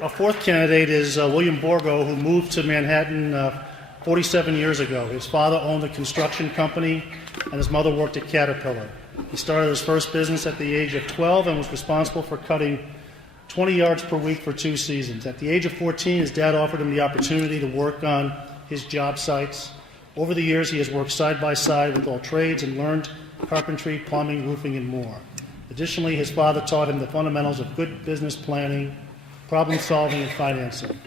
Our fourth candidate is William Borgo, who moved to Manhattan 47 years ago. His father owned a construction company, and his mother worked at Caterpillar. He started his first business at the age of 12 and was responsible for cutting 20 yards per week for 2 seasons. At the age of 14, his dad offered him the opportunity to work on his job sites. Over the years, he has worked side by side with all trades and learned carpentry, plumbing, roofing, and more. Additionally, his father taught him the fundamentals of good business planning, problem solving, and financing.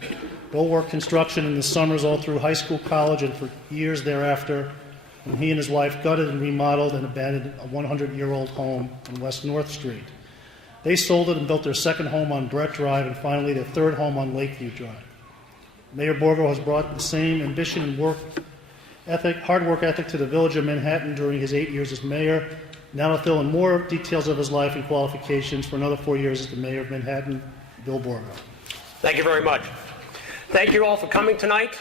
Bo worked construction in the summers all through high school, college, and for years thereafter, when he and his wife gutted and remodeled and abandoned a 100-year-old home on West North Street. They sold it and built their second home on Brett Drive and finally their third home on Lakeview Drive. Mayor Borgo has brought the same ambition and hard work ethic to the village of Manhattan during his 8 years as mayor. Now to fill in more details of his life and qualifications for another 4 years as the mayor of Manhattan, Bill Borgo. Thank you very much. Thank you all for coming tonight.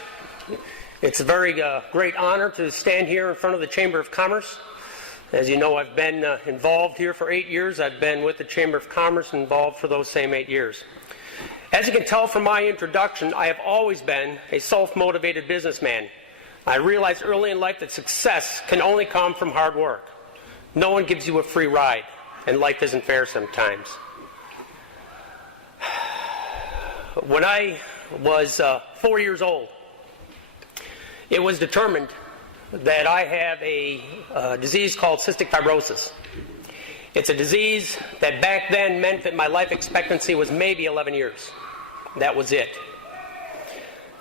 It's a very great honor to stand here in front of the Chamber of Commerce. As you know, I've been involved here for 8 years. I've been with the Chamber of Commerce involved for those same 8 years. As you can tell from my introduction, I have always been a self-motivated businessman. I realized early in life that success can only come from hard work. No one gives you a free ride, and life isn't fair sometimes. When I was 4 years old, it was determined that I have a disease called cystic fibrosis. It's a disease that back then meant that my life expectancy was maybe 11 years. That was it.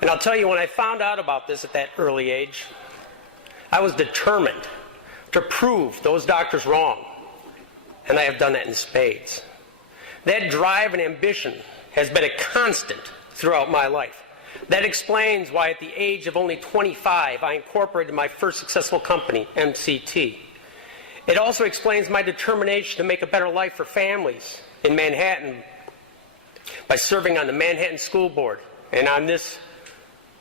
And I'll tell you, when I found out about this at that early age, I was determined to prove those doctors wrong. And I have done that in spades. That drive and ambition has been a constant throughout my life. That explains why at the age of only 25, I incorporated my first successful company, MCT. It also explains my determination to make a better life for families in Manhattan by serving on the Manhattan School Board and on this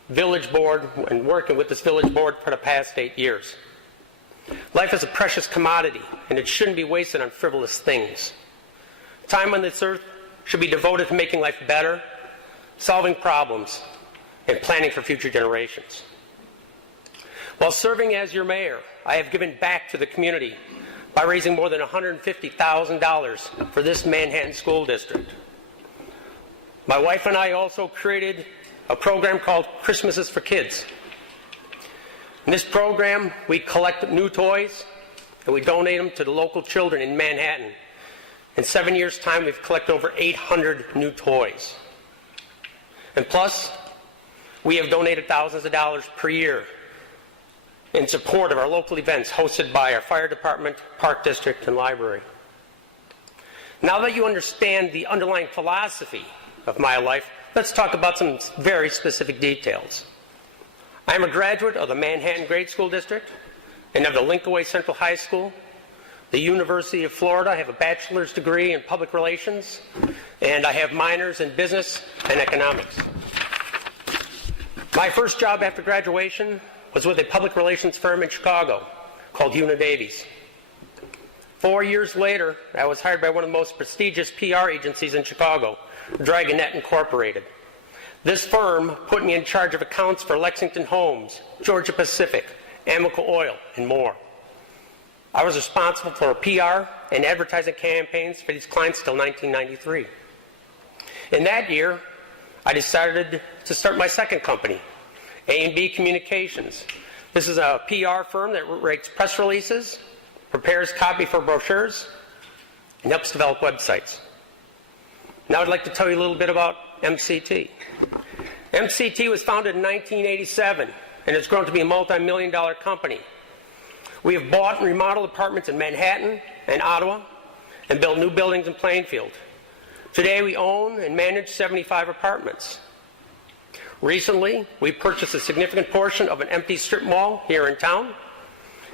village board and working with this village board for the past 8 years. Life is a precious commodity, and it shouldn't be wasted on frivolous things. Time on this earth should be devoted to making life better, solving problems, and planning for future generations. While serving as your mayor, I have given back to the community by raising more than $150,000 for this Manhattan school district. My wife and I also created a program called Christmases for Kids. In this program, we collect new toys and we donate them to the local children in Manhattan. In 7 years' time, we've collected over 800 new toys. And plus, we have donated thousands of dollars per year in support of our local events hosted by our fire department, park district, and library. Now that you understand the underlying philosophy of my life, let's talk about some very specific details. I am a graduate of the Manhattan Grade School District and of the Linkaway Central High School, the University of Florida. I have a bachelor's degree in public relations, and I have minors in business and economics. My first job after graduation was with a public relations firm in Chicago called Una Davies. 4 years later, I was hired by one of the most prestigious PR agencies in Chicago, Dragonet Incorporated. This firm put me in charge of accounts for Lexington Homes, Georgia Pacific, Amical Oil, and more. I was responsible for PR and advertising campaigns for these clients till 1993. In that year, I decided to start my second company, A&B Communications. This is a PR firm that writes press releases, prepares copy for brochures, and helps develop websites. Now I'd like to tell you a little bit about MCT. MCT was founded in 1987 and has grown to be a multi-million-dollar company. We have bought and remodeled apartments in Manhattan and Ottawa and built new buildings in Plainfield. Today we own and manage 75 apartments. Recently, we purchased a significant portion of an empty strip mall here in town.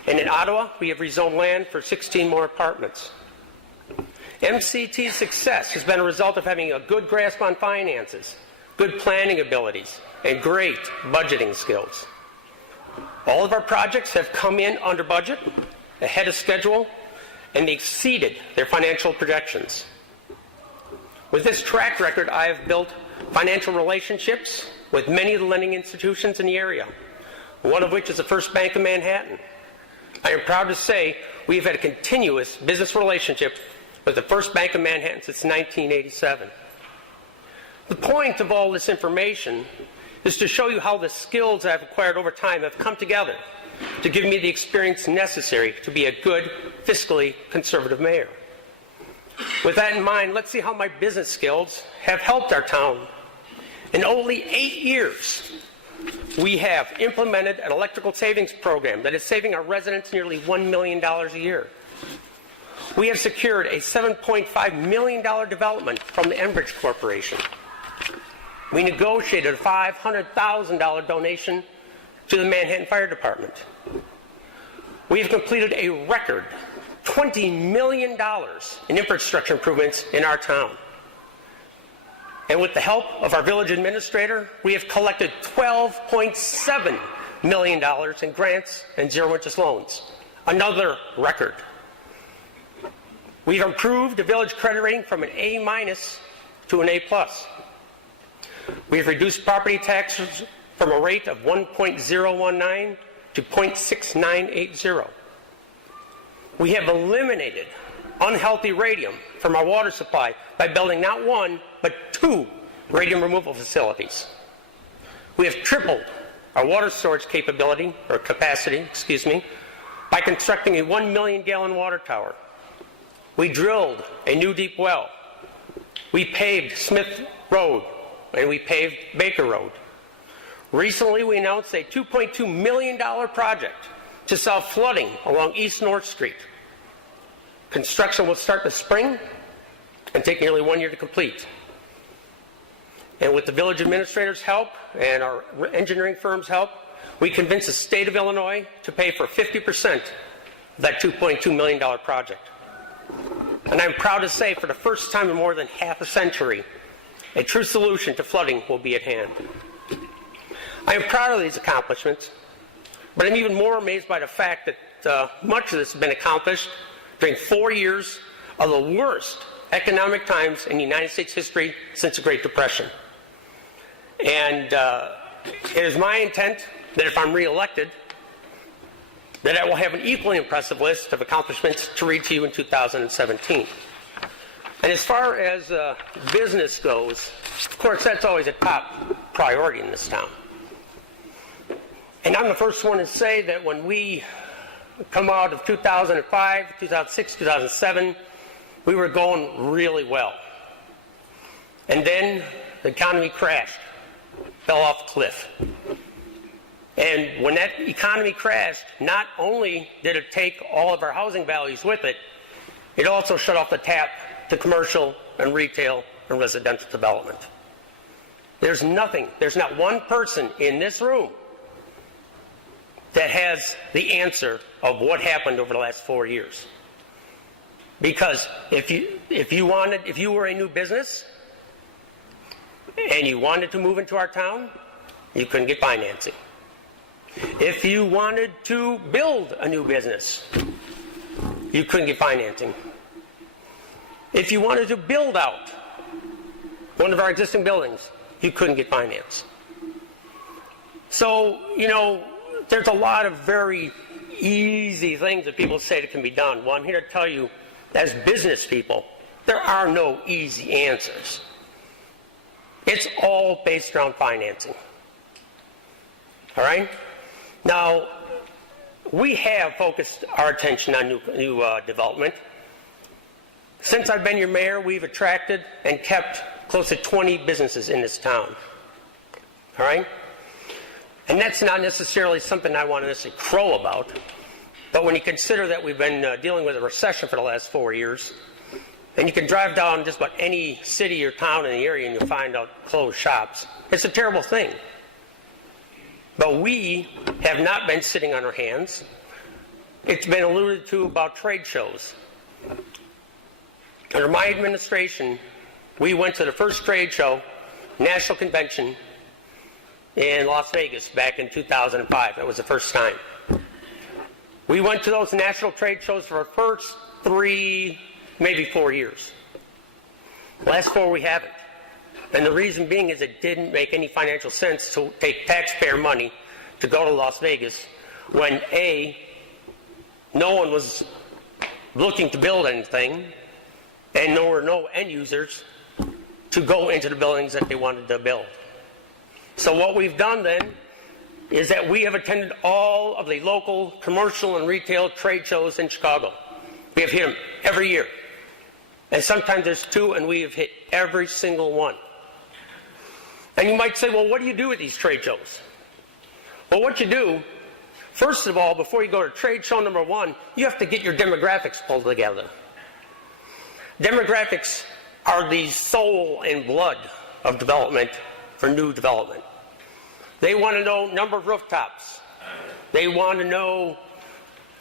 And in Ottawa, we have rezoned land for 16 more apartments. MCT's success has been a result of having a good grasp on finances, good planning abilities, and great budgeting skills. All of our projects have come in under budget, ahead of schedule, and they exceeded their financial projections. With this track record, I have built financial relationships with many of the lending institutions in the area, one of which is the First Bank of Manhattan. I am proud to say we have had a continuous business relationship with the First Bank of Manhattan since 1987. The point of all this information is to show you how the skills I've acquired over time have come together to give me the experience necessary to be a good, fiscally conservative mayor. With that in mind, let's see how my business skills have helped our town. In only 8 years, we have implemented an electrical savings program that is saving our residents nearly $1 million a year. We have secured a $7.5 million development from the Enbridge Corporation. We negotiated a $500,000 donation to the Manhattan Fire Department. We have completed a record $20 million in infrastructure improvements in our town. And with the help of our village administrator, we have collected $12.7 million in grants and zero-interest loans, another record. We've improved the village credit rating from an A- to an A+. We have reduced property taxes from a rate of 1.019 to 0.6980. We have eliminated unhealthy radium from our water supply by building not one, but 2 radium removal facilities. We have tripled our water storage capacity, by constructing a 1 million gallon water tower. We drilled a new deep well. We paved Smith Road, and we paved Baker Road. Recently, we announced a $2.2 million project to solve flooding along East North Street. Construction will start this spring and take nearly 1 year to complete. And with the village administrator's help and our engineering firm's help, we convinced the state of Illinois to pay for 50% of that $2.2 million project. And I'm proud to say, for the first time in more than half a century, a true solution to flooding will be at hand. I am proud of these accomplishments, but I'm even more amazed by the fact that much of this has been accomplished during 4 years of the worst economic times in United States history since the Great Depression. And it is my intent that if I'm reelected, that I will have an equally impressive list of accomplishments to read to you in 2017. And as far as business goes, of course, that's always a top priority in this town. And I'm the first one to say that when we come out of 2005, 2006, 2007, we were going really well. And then the economy crashed, fell off a cliff. And when that economy crashed, not only did it take all of our housing values with it, it also shut off the tap to commercial and retail and residential development. There's not one person in this room that has the answer of what happened over the last 4 years. Because if you were a new business and you wanted to move into our town, you couldn't get financing. If you wanted to build a new business, you couldn't get financing. If you wanted to build out one of our existing buildings, you couldn't get finance. So, there's a lot of very easy things that people say that can be done. Well, I'm here to tell you, as business people, there are no easy answers. It's all based around financing. All right? Now, we have focused our attention on new development. Since I've been your mayor, we've attracted and kept close to 20 businesses in this town. All right? And that's not necessarily something I want to necessarily crow about, but when you consider that we've been dealing with a recession for the last 4 years, and you can drive down just about any city or town in the area and you'll find out closed shops, it's a terrible thing. But we have not been sitting on our hands. It's been alluded to about trade shows. Under my administration, we went to the first trade show, national convention, in Las Vegas back in 2005. That was the first time. We went to those national trade shows for our first 3, maybe 4 years. The last 4 we haven't. And the reason being is it didn't make any financial sense to take taxpayer money to go to Las Vegas when A, no one was looking to build anything, and there were no end users to go into the buildings that they wanted to build. So what we've done then is that we have attended all of the local commercial and retail trade shows in Chicago. We have hit them every year. And sometimes there's 2, and we have hit every single one. And you might say, well, what do you do with these trade shows? Well, what you do, first of all, before you go to trade show number 1, you have to get your demographics pulled together. Demographics are the soul and blood of development for new development. They want to know number of rooftops. They want to know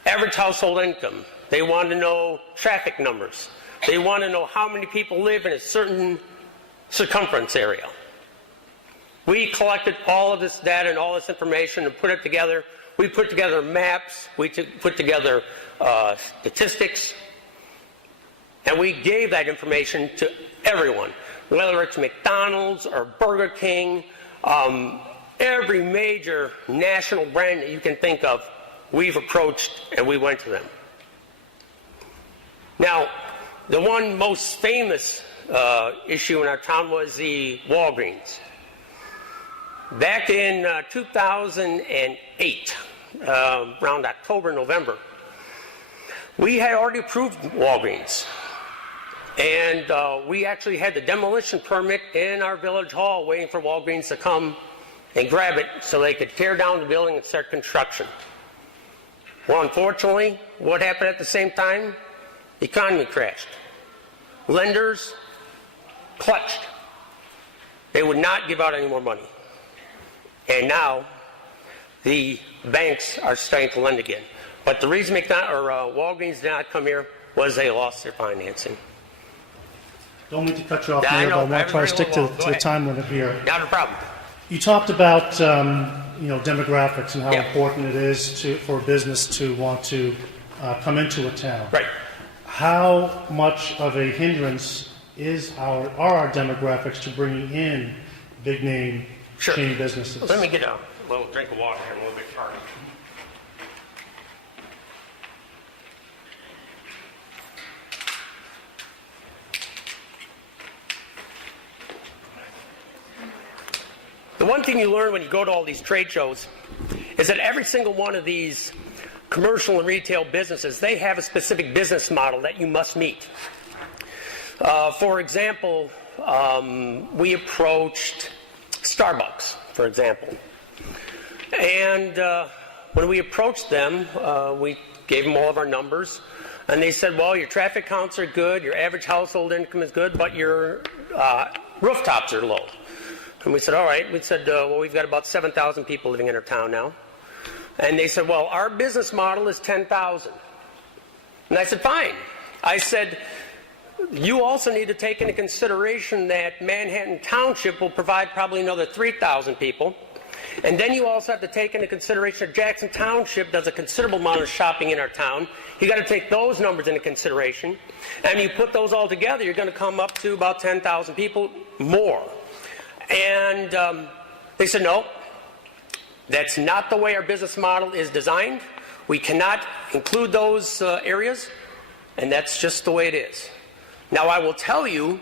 average household income. They want to know traffic numbers. They want to know how many people live in a certain circumference area. We collected all of this data and all this information and put it together. We put together maps. We put together statistics. And we gave that information to everyone, whether it's McDonald's or Burger King, every major national brand that you can think of, we've approached and we went to them. Now, the one most famous issue in our town was the Walgreens. Back in 2008, around October, November, we had already approved Walgreens. And we actually had the demolition permit in our village hall waiting for Walgreens to come and grab it so they could tear down the building and start construction. Well, unfortunately, what happened at the same time? The economy crashed. Lenders clutched. They would not give out any more money. And now the banks are starting to lend again. But the reason Walgreens did not come here was they lost their financing. Don't mean to cut you off, Mayor, but I want to try to stick to the time limit here. Not a problem. You talked about demographics and how important it is for a business to want to come into a town. Right. How much of a hindrance are our demographics to bringing in big name chain businesses? Let me get a little drink of water. I'm a little bit parched. The one thing you learn when you go to all these trade shows is that every single one of these commercial and retail businesses, they have a specific business model that you must meet. For example, we approached Starbucks, for example. And when we approached them, we gave them all of our numbers. And they said, well, your traffic counts are good, your average household income is good, but your rooftops are low. And we said, all right. We said, well, we've got about 7,000 people living in our town now. And they said, well, our business model is 10,000. And I said, fine. I said, you also need to take into consideration that Manhattan Township will provide probably another 3,000 people. And then you also have to take into consideration that Jackson Township does a considerable amount of shopping in our town. You got to take those numbers into consideration. And you put those all together, you're going to come up to about 10,000 people more. And they said, no, that's not the way our business model is designed. We cannot include those areas, and that's just the way it is. Now, I will tell you,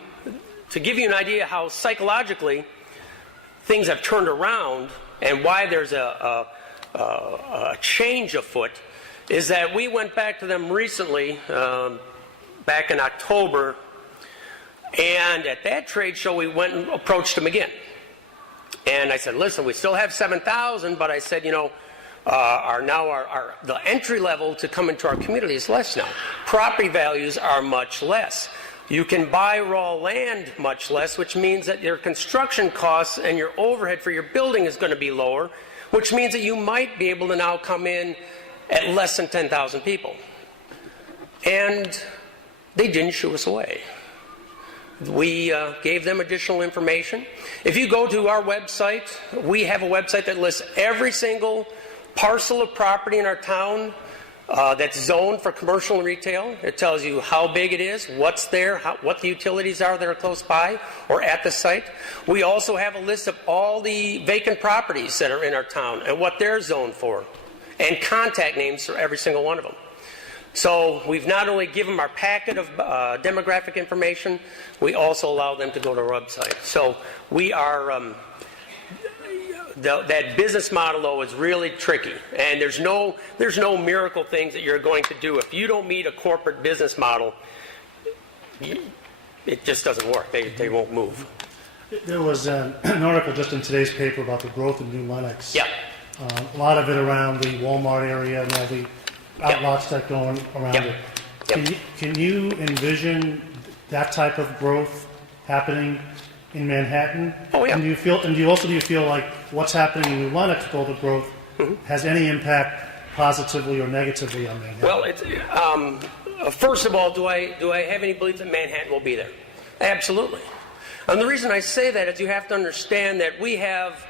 to give you an idea how psychologically things have turned around and why there's a change afoot, is that we went back to them recently, back in October, and at that trade show, we went and approached them again. And I said, listen, we still have 7,000, but I said, the entry level to come into our community is less now. Property values are much less. You can buy raw land much less, which means that your construction costs and your overhead for your building is going to be lower, which means that you might be able to now come in at less than 10,000 people. And they didn't shoo us away. We gave them additional information. If you go to our website, we have a website that lists every single parcel of property in our town that's zoned for commercial and retail. It tells you how big it is, what's there, what the utilities are that are close by or at the site. We also have a list of all the vacant properties that are in our town and what they're zoned for, and contact names for every single one of them. So we've not only given them our packet of demographic information, we also allow them to go to our website. So we are... that business model, though, is really tricky, and there's no miracle things that you're going to do. If you don't meet a corporate business model, it just doesn't work. They won't move. There was an article just in today's paper about the growth of New Lenox. Yeah. A lot of it around the Walmart area and all the outlots that go around Yep. it. Yep. Can you envision that type of growth happening in Manhattan? Oh, yeah. And do you feel like what's happening in New Lenox with all the growth has any impact positively or negatively on Manhattan? Well, first of all, do I have any belief that Manhattan will be there? Absolutely. And the reason I say that is you have to understand that we have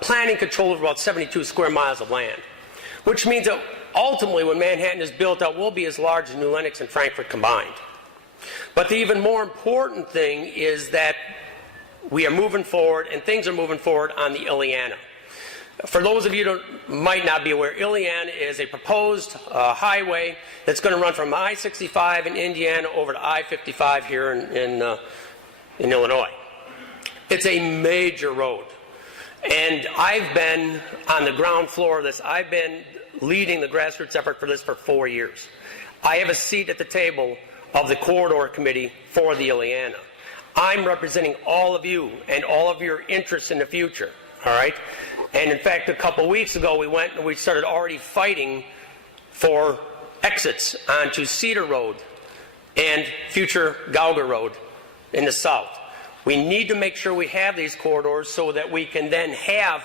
planning control of about 72 square miles of land, which means that ultimately when Manhattan is built out, we'll be as large as New Lenox and Frankfurt combined. But the even more important thing is that we are moving forward, and things are moving forward on the Ileana. For those of you who might not be aware, Ileana is a proposed highway that's going to run from I-65 in Indiana over to I-55 here in Illinois. It's a major road. And I've been on the ground floor of this. I've been leading the grassroots effort for this for 4 years. I have a seat at the table of the corridor committee for the Ileana. I'm representing all of you and all of your interests in the future, all right? And in fact, a couple weeks ago, we went and we started already fighting for exits onto Cedar Road and future Gauger Road in the south. We need to make sure we have these corridors so that we can then have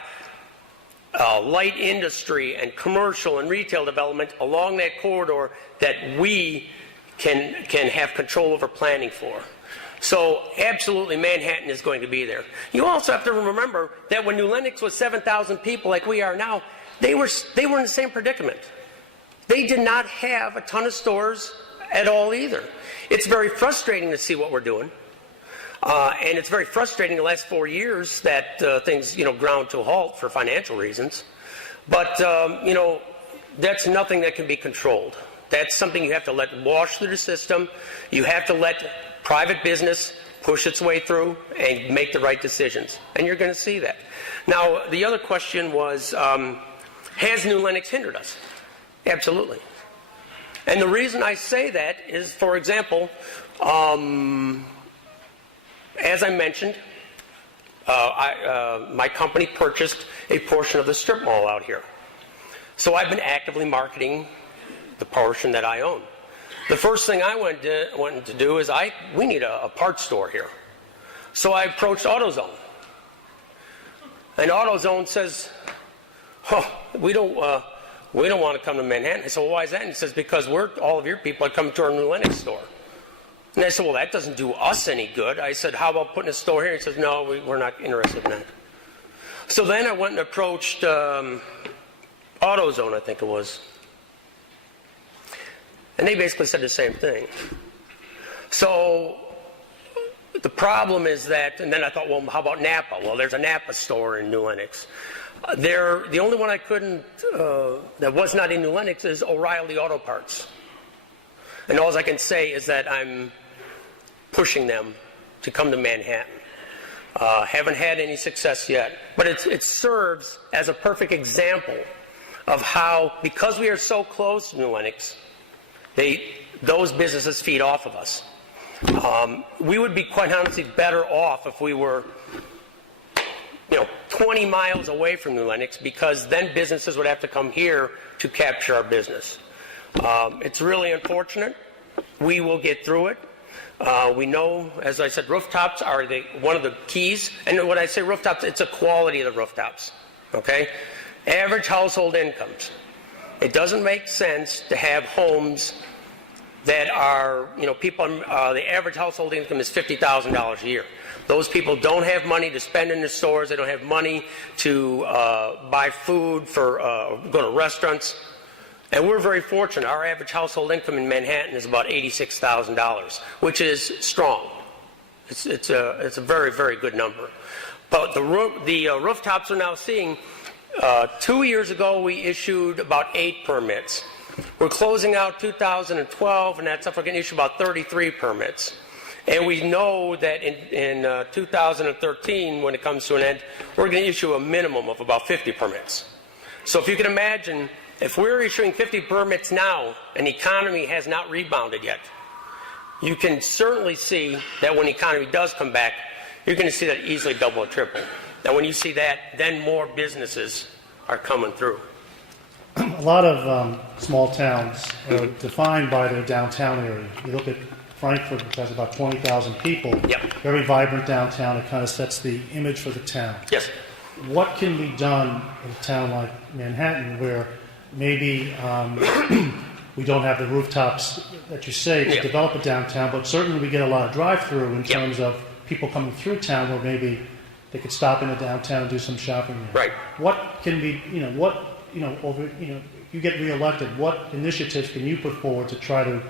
light industry and commercial and retail development along that corridor that we can have control over planning for. So absolutely Manhattan is going to be there. You also have to remember that when New Lenox was 7,000 people like we are now, they were in the same predicament. They did not have a ton of stores at all either. It's very frustrating to see what we're doing. And it's very frustrating the last 4 years that things, ground to a halt for financial reasons. But, that's nothing that can be controlled. That's something you have to let wash through the system. You have to let private business push its way through and make the right decisions. And you're going to see that. Now, the other question was, has New Lenox hindered us? Absolutely. And the reason I say that is, for example, as I mentioned, my company purchased a portion of the strip mall out here. So I've been actively marketing the portion that I own. The first thing I went to do is we need a parts store here. So I approached AutoZone. And AutoZone says, we don't want to come to Manhattan. I said, well, why is that? And he says, because all of your people are coming to our New Lenox store. And I said, well, that doesn't do us any good. I said, how about putting a store here? He says, no, we're not interested in that. So then I went and approached AutoZone, I think it was. And they basically said the same thing. So the problem is that, and then I thought, well, how about Napa? Well, there's a Napa store in New Lenox. The only one I couldn't, that was not in New Lenox is O'Reilly Auto Parts. And all I can say is that I'm pushing them to come to Manhattan. Haven't had any success yet, but it serves as a perfect example of how, because we are so close to New Lenox, those businesses feed off of us. We would be quite honestly better off if we were 20 miles away from New Lenox, because then businesses would have to come here to capture our business. It's really unfortunate. We will get through it. We know, as I said, rooftops are one of the keys. And when I say rooftops, it's a quality of the rooftops. Okay? Average household incomes. It doesn't make sense to have homes that are, the average household income is $50,000 a year. Those people don't have money to spend in the stores. They don't have money to buy food for go to restaurants. And we're very fortunate. Our average household income in Manhattan is about $86,000, which is strong. It's a very, very good number. But the rooftops are now seeing, 2 years ago we issued about 8 permits. We're closing out 2012, and that's up, we're going to issue about 33 permits. And we know that in 2013, when it comes to an end, we're going to issue a minimum of about 50 permits. So if you can imagine, if we're issuing 50 permits now and the economy has not rebounded yet, you can certainly see that when the economy does come back, you're going to see that easily double or triple. Now when you see that, then more businesses are coming through. A lot of small towns are defined by their downtown area. You look at Frankfurt, which has about 20,000 people. Yep. Very vibrant downtown. It kind of sets the image for the town. Yes. What can be done in a town like Manhattan where maybe we don't have the rooftops that you say to develop a downtown, but certainly we get a lot of drive-through in terms of people coming through town where maybe they could stop in the downtown and do some shopping there. Right. What can be, if you get reelected, what initiatives can you put forward to try to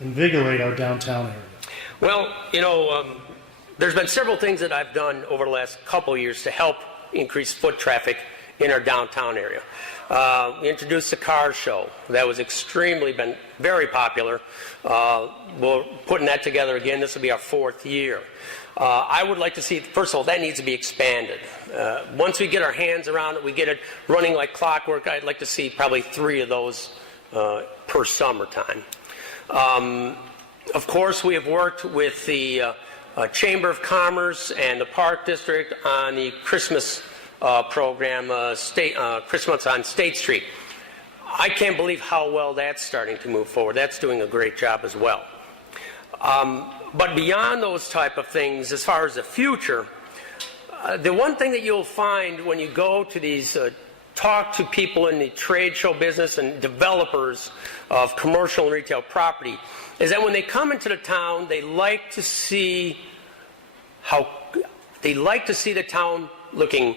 invigorate our downtown area? Well, there's been several things that I've done over the last couple of years to help increase foot traffic in our downtown area. We introduced the car show. That was been very popular. We're putting that together again. This will be our 4th year. I would like to see, first of all, that needs to be expanded. Once we get our hands around it, we get it running like clockwork, I'd like to see probably 3 of those per summertime. Of course, we have worked with the Chamber of Commerce and the Park District on the Christmas program, Christmas on State Street. I can't believe how well that's starting to move forward. That's doing a great job as well. But beyond those type of things, as far as the future, the one thing that you'll find when you go to these, talk to people in the trade show business and developers of commercial and retail property, is that when they come into the town, they like to see the town looking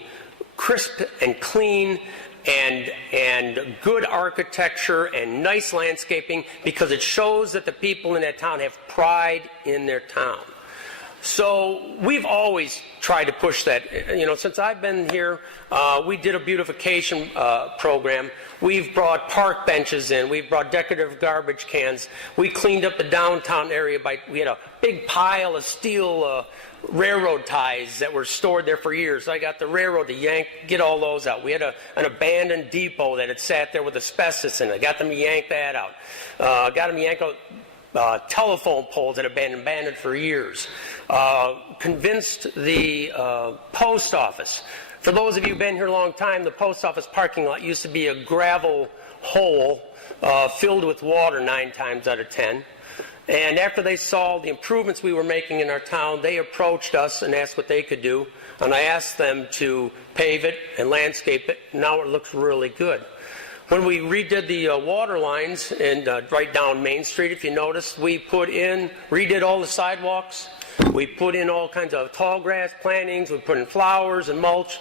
crisp and clean and good architecture and nice landscaping, because it shows that the people in that town have pride in their town. So we've always tried to push that. Since I've been here, we did a beautification program. We've brought park benches in. We've brought decorative garbage cans. We cleaned up the downtown area we had a big pile of steel railroad ties that were stored there for years. I got the railroad to get all those out. We had an abandoned depot that had sat there with asbestos in it. I got them to yank that out. Got them to yank out telephone poles that have been abandoned for years. Convinced the post office. For those of you who've been here a long time, the post office parking lot used to be a gravel hole filled with water 9 times out of 10. And after they saw the improvements we were making in our town, they approached us and asked what they could do. And I asked them to pave it and landscape it. Now it looks really good. When we redid the water lines and right down Main Street, if you noticed, we redid all the sidewalks. We put in all kinds of tall grass plantings. We put in flowers and mulch.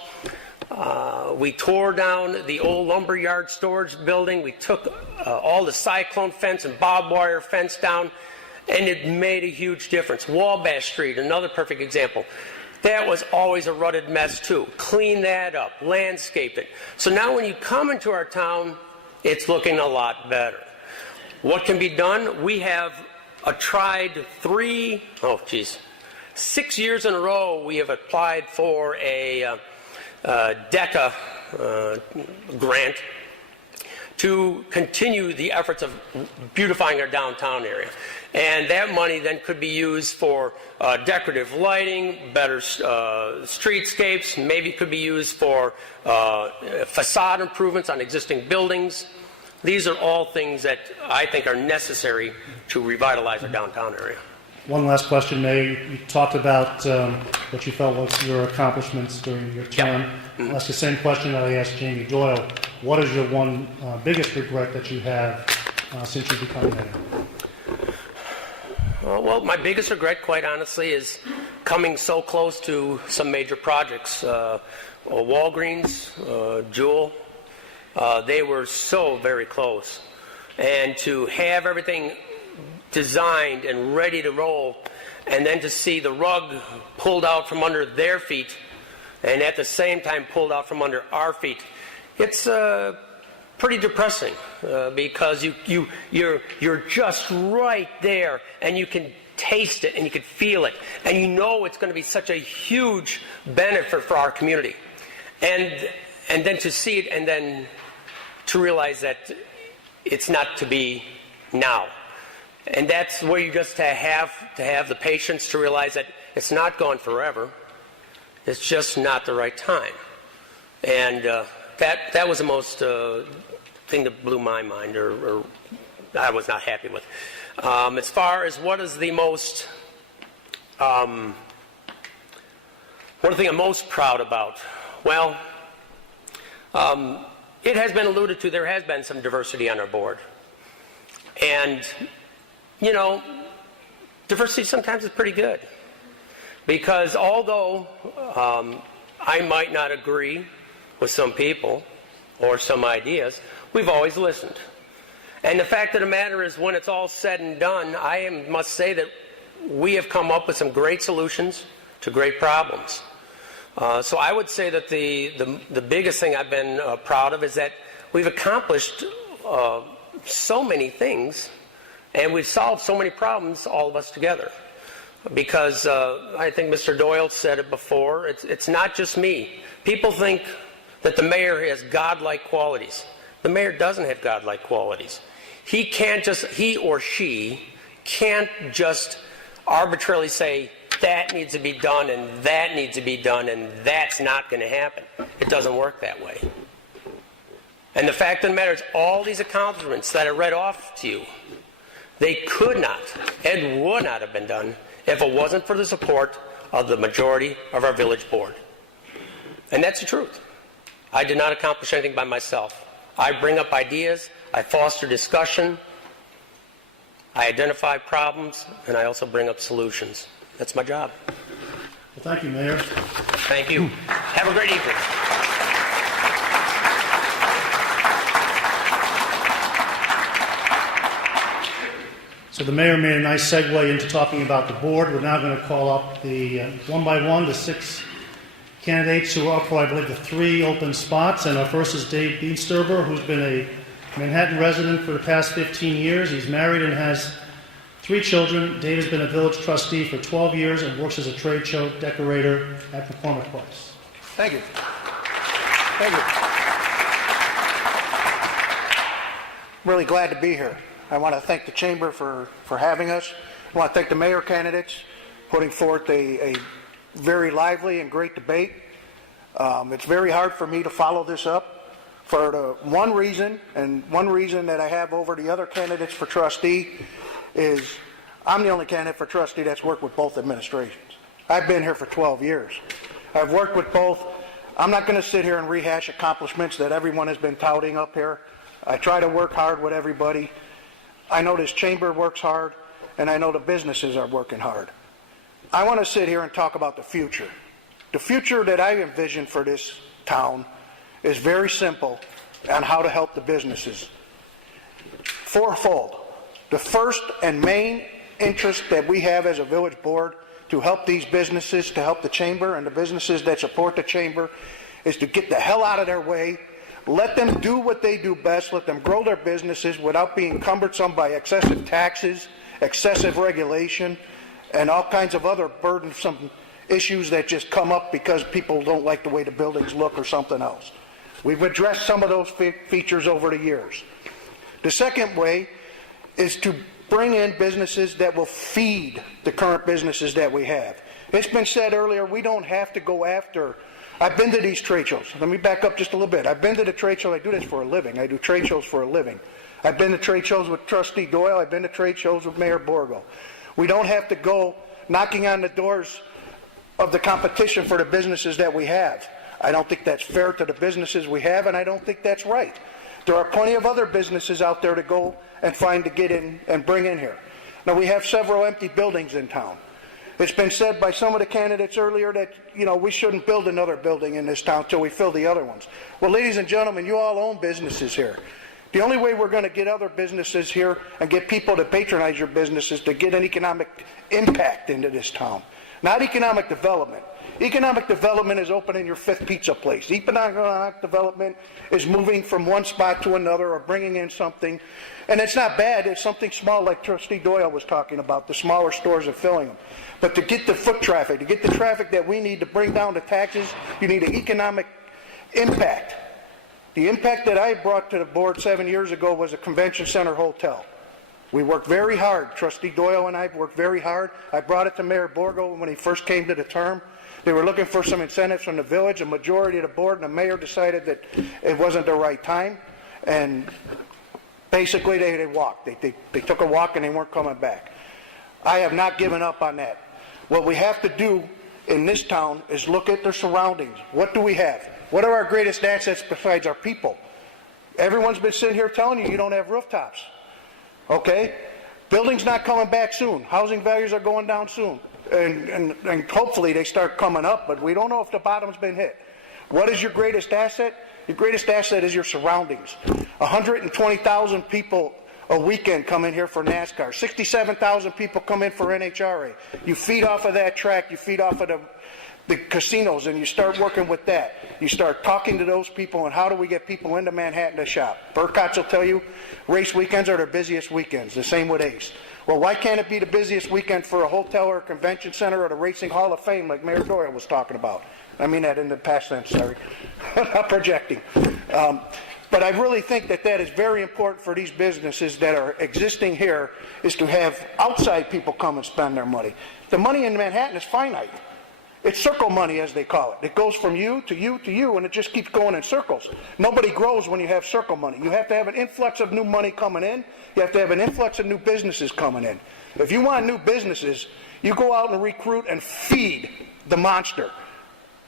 We tore down the old lumberyard storage building. We took all the cyclone fence and barbed wire fence down, and it made a huge difference. Wabash Street, another perfect example. That was always a rutted mess too. Clean that up, landscape it. So now when you come into our town, it's looking a lot better. What can be done? We have tried 6 years in a row we have applied for a DECA grant to continue the efforts of beautifying our downtown area. And that money then could be used for decorative lighting, better streetscapes, maybe could be used for facade improvements on existing buildings. These are all things that I think are necessary to revitalize our downtown area. One last question, Mayor. You talked about what you felt was your accomplishments during your term. Yep. Mm-hmm. I'll ask the same question that I asked Jamie Doyle. What is your one biggest regret that you have since you've become mayor? Well, my biggest regret, quite honestly, is coming so close to some major projects. Walgreens, Jewel, They were so very close. And to have everything designed and ready to roll, and then to see the rug pulled out from under their feet, and at the same time pulled out from under our feet, it's pretty depressing because you're just right there, and you can taste it and you can feel it, and you know it's going to be such a huge benefit for our community, and then to see it, and then to realize that it's not to be now. And that's where you just have the patience to realize that it's not gone forever. It's just not the right time. And that was the most thing that blew my mind, or I was not happy with. As far as what is the most, what thing I'm most proud about? Well, it has been alluded to, there has been some diversity on our board. And, you know, diversity sometimes is pretty good. Because although I might not agree with some people or some ideas, we've always listened. And the fact of the matter is, when it's all said and done, must say that we have come up with some great solutions to great problems. So I would say that the biggest thing I've been proud of is that we've accomplished so many things, and we've solved so many problems, all of us together. Because I think Mr. Doyle said it before, it's not just me. People think that the mayor has godlike qualities. The mayor doesn't have godlike qualities. He or she can't just arbitrarily say, that needs to be done, and that needs to be done, and that's not going to happen. It doesn't work that way. And the fact of the matter is, all these accomplishments that I read off to you, they could not and would not have been done if it wasn't for the support of the majority of our village board. And that's the truth. I did not accomplish anything by myself. I bring up ideas, I foster discussion, I identify problems, and I also bring up solutions. That's my job. Well, thank you, Mayor. Thank you. Have a great evening. So the mayor made a nice segue into talking about the board. We're now going to call up the one by one, the 6 candidates who are up for, I believe, the 3 open spots. And our first is Dave Beansturber, who's been a Manhattan resident for the past 15 years. He's married and has 3 children. Dave has been a village trustee for 12 years and works as a trade show decorator at McCormick Place. Thank you. Thank you. Really glad to be here. I want to thank the Chamber for having us. I want to thank the mayor candidates putting forth a very lively and great debate. It's very hard for me to follow this up for the one reason that I have over the other candidates for trustee is I'm the only candidate for trustee that's worked with both administrations. I've been here for 12 years. I've worked with both. I'm not going to sit here and rehash accomplishments that everyone has been touting up here. I try to work hard with everybody. I know this chamber works hard, and I know the businesses are working hard. I want to sit here and talk about the future. The future that I envision for this town is very simple on how to help the businesses. Fourfold. The first and main interest that we have as a village board to help these businesses, to help the chamber and the businesses that support the chamber, is to get the hell out of their way, let them do what they do best, let them grow their businesses without being cumbersome by excessive taxes, excessive regulation, and all kinds of other burdensome issues that just come up because people don't like the way the buildings look or something else. We've addressed some of those features over the years. The second way is to bring in businesses that will feed the current businesses that we have. It's been said earlier, we don't have to go after. I've been to these trade shows. Let me back up just a little bit. I've been to the trade show. I do this for a living. I do trade shows for a living. I've been to trade shows with Trustee Doyle. I've been to trade shows with Mayor Borgo. We don't have to go knocking on the doors of the competition for the businesses that we have. I don't think that's fair to the businesses we have, and I don't think that's right. There are plenty of other businesses out there to go and find to get in and bring in here. Now, we have several empty buildings in town. It's been said by some of the candidates earlier that, we shouldn't build another building in this town till we fill the other ones. Well, ladies and gentlemen, you all own businesses here. The only way we're going to get other businesses here and get people to patronize your businesses to get an economic impact into this town, not economic development. Economic development is opening your fifth pizza place. Economic development is moving from one spot to another or bringing in something. And it's not bad. It's something small like Trustee Doyle was talking about, the smaller stores and filling them. But to get the foot traffic, to get the traffic that we need to bring down the taxes, you need an economic impact. The impact that I brought to the board 7 years ago was a convention center hotel. We worked very hard. Trustee Doyle and I worked very hard. I brought it to Mayor Borgo when he first came to the term. They were looking for some incentives from the village. A majority of the board and the mayor decided that it wasn't the right time. And basically they walked. They took a walk and they weren't coming back. I have not given up on that. What we have to do in this town is look at the surroundings. What do we have? What are our greatest assets besides our people? Everyone's been sitting here telling you don't have rooftops. Okay? Buildings not coming back soon. Housing values are going down soon. And hopefully they start coming up, but we don't know if the bottom's been hit. What is your greatest asset? Your greatest asset is your surroundings. 120,000 people a weekend come in here for NASCAR. 67,000 people come in for NHRA. You feed off of that track, you feed off of the casinos, and you start working with that. You start talking to those people, and how do we get people into Manhattan to shop? Burkott's will tell you race weekends are their busiest weekends, the same with Ace. Well, why can't it be the busiest weekend for a hotel or a convention center or the Racing Hall of Fame like Mayor Doyle was talking about? I mean that in the past tense, sorry. Not projecting. But I really think that is very important for these businesses that are existing here, is to have outside people come and spend their money. The money in Manhattan is finite. It's circle money, as they call it. It goes from you to you to you, and it just keeps going in circles. Nobody grows when you have circle money. You have to have an influx of new money coming in. You have to have an influx of new businesses coming in. If you want new businesses, you go out and recruit and feed the monster.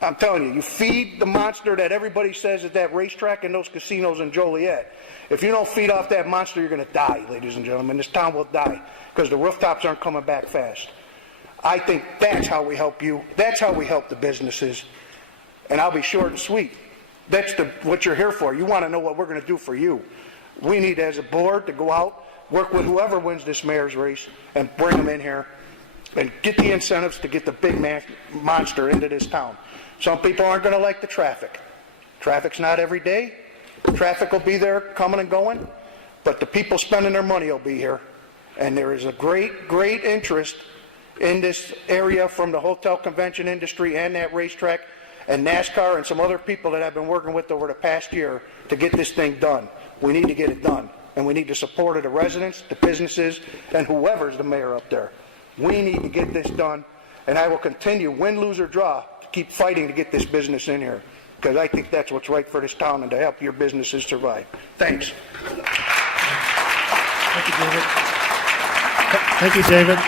I'm telling you, you feed the monster that everybody says at that racetrack and those casinos in Joliet. If you don't feed off that monster, you're going to die, ladies and gentlemen. This town will die because the rooftops aren't coming back fast. I think that's how we help you. That's how we help the businesses. And I'll be short and sweet. That's what you're here for. You want to know what we're going to do for you. We need, as a board, to go out, work with whoever wins this mayor's race, and bring them in here and get the incentives to get the big monster into this town. Some people aren't going to like the traffic. Traffic's not every day. Traffic will be there coming and going, but the people spending their money will be here. And there is a great, great interest in this area from the hotel convention industry and that racetrack and NASCAR and some other people that I've been working with over the past year to get this thing done. We need to get it done. And we need the support of the residents, the businesses, and whoever's the mayor up there. We need to get this done. And I will continue, win, lose, or draw, to keep fighting to get this business in here. Because I think that's what's right for this town and to help your businesses survive. Thanks. Thank you, David. Thank you, David.